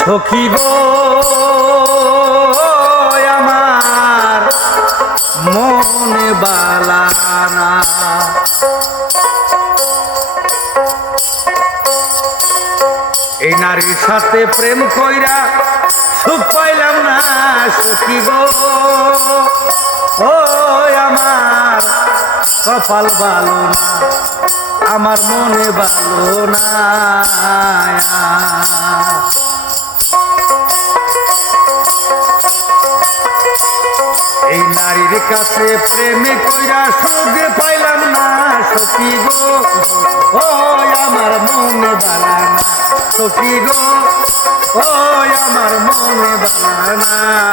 সখী গো আমার মনে বালানা এই নারীর সাথে প্রেম কইরা সুখ পাইলাম না সখী গো ও আমার কপাল ভালো না, আমার মনে ভালো না। নারীর কাছে প্রেমে কইরা সুখ পাইলাম না, সখী গো। ও আমার মনে বালা সখী গো। ও আমার মনে বালা না।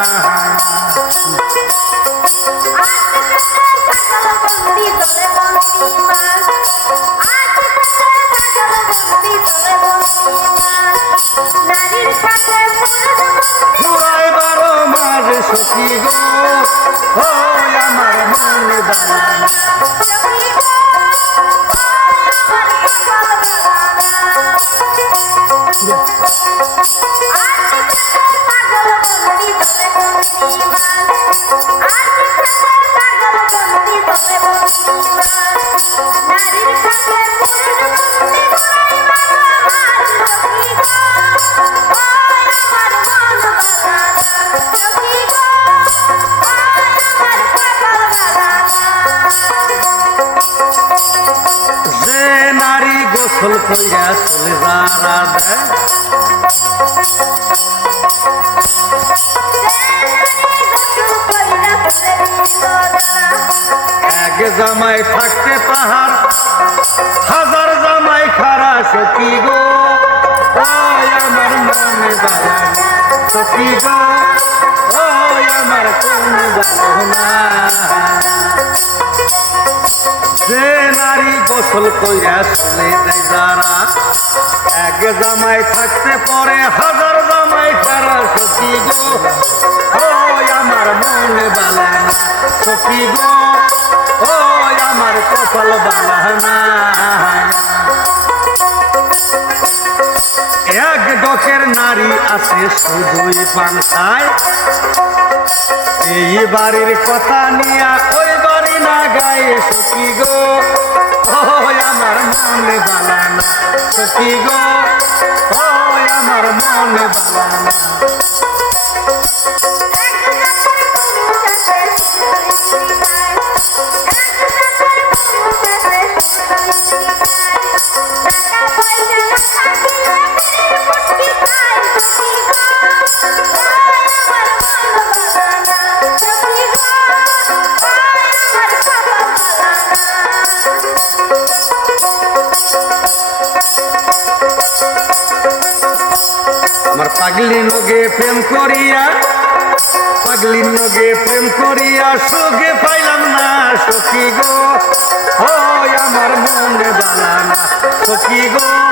গোসল কইরা চলে যারা দেয় এক জামাই থাকতে পাহাড়, হাজার জামাই খারা সখী গো। ওই আমার মনে বালা, সখী গো। ওই আমার কোন বালো যে নারী গোসল কইরা চলে যায় যারা এক জামাই থাকতে পরে হাজার জামাই খারা সখী গো। ওই আমার মনে বালা, সখী গো। আছে শুধুই পান খায় এই বাড়ির কথা নিয়া ওই বাড়ি না গায়ে সুখি গো? আমার মনে বালা সুখি গো। আমার মনে বালা পাগলি নগে প্রেম করিয়া, পাগলি নগে প্রেম করিয়া সুখে পাইলাম না, সখী গো ও আমার মনে জানা না, সখী গো।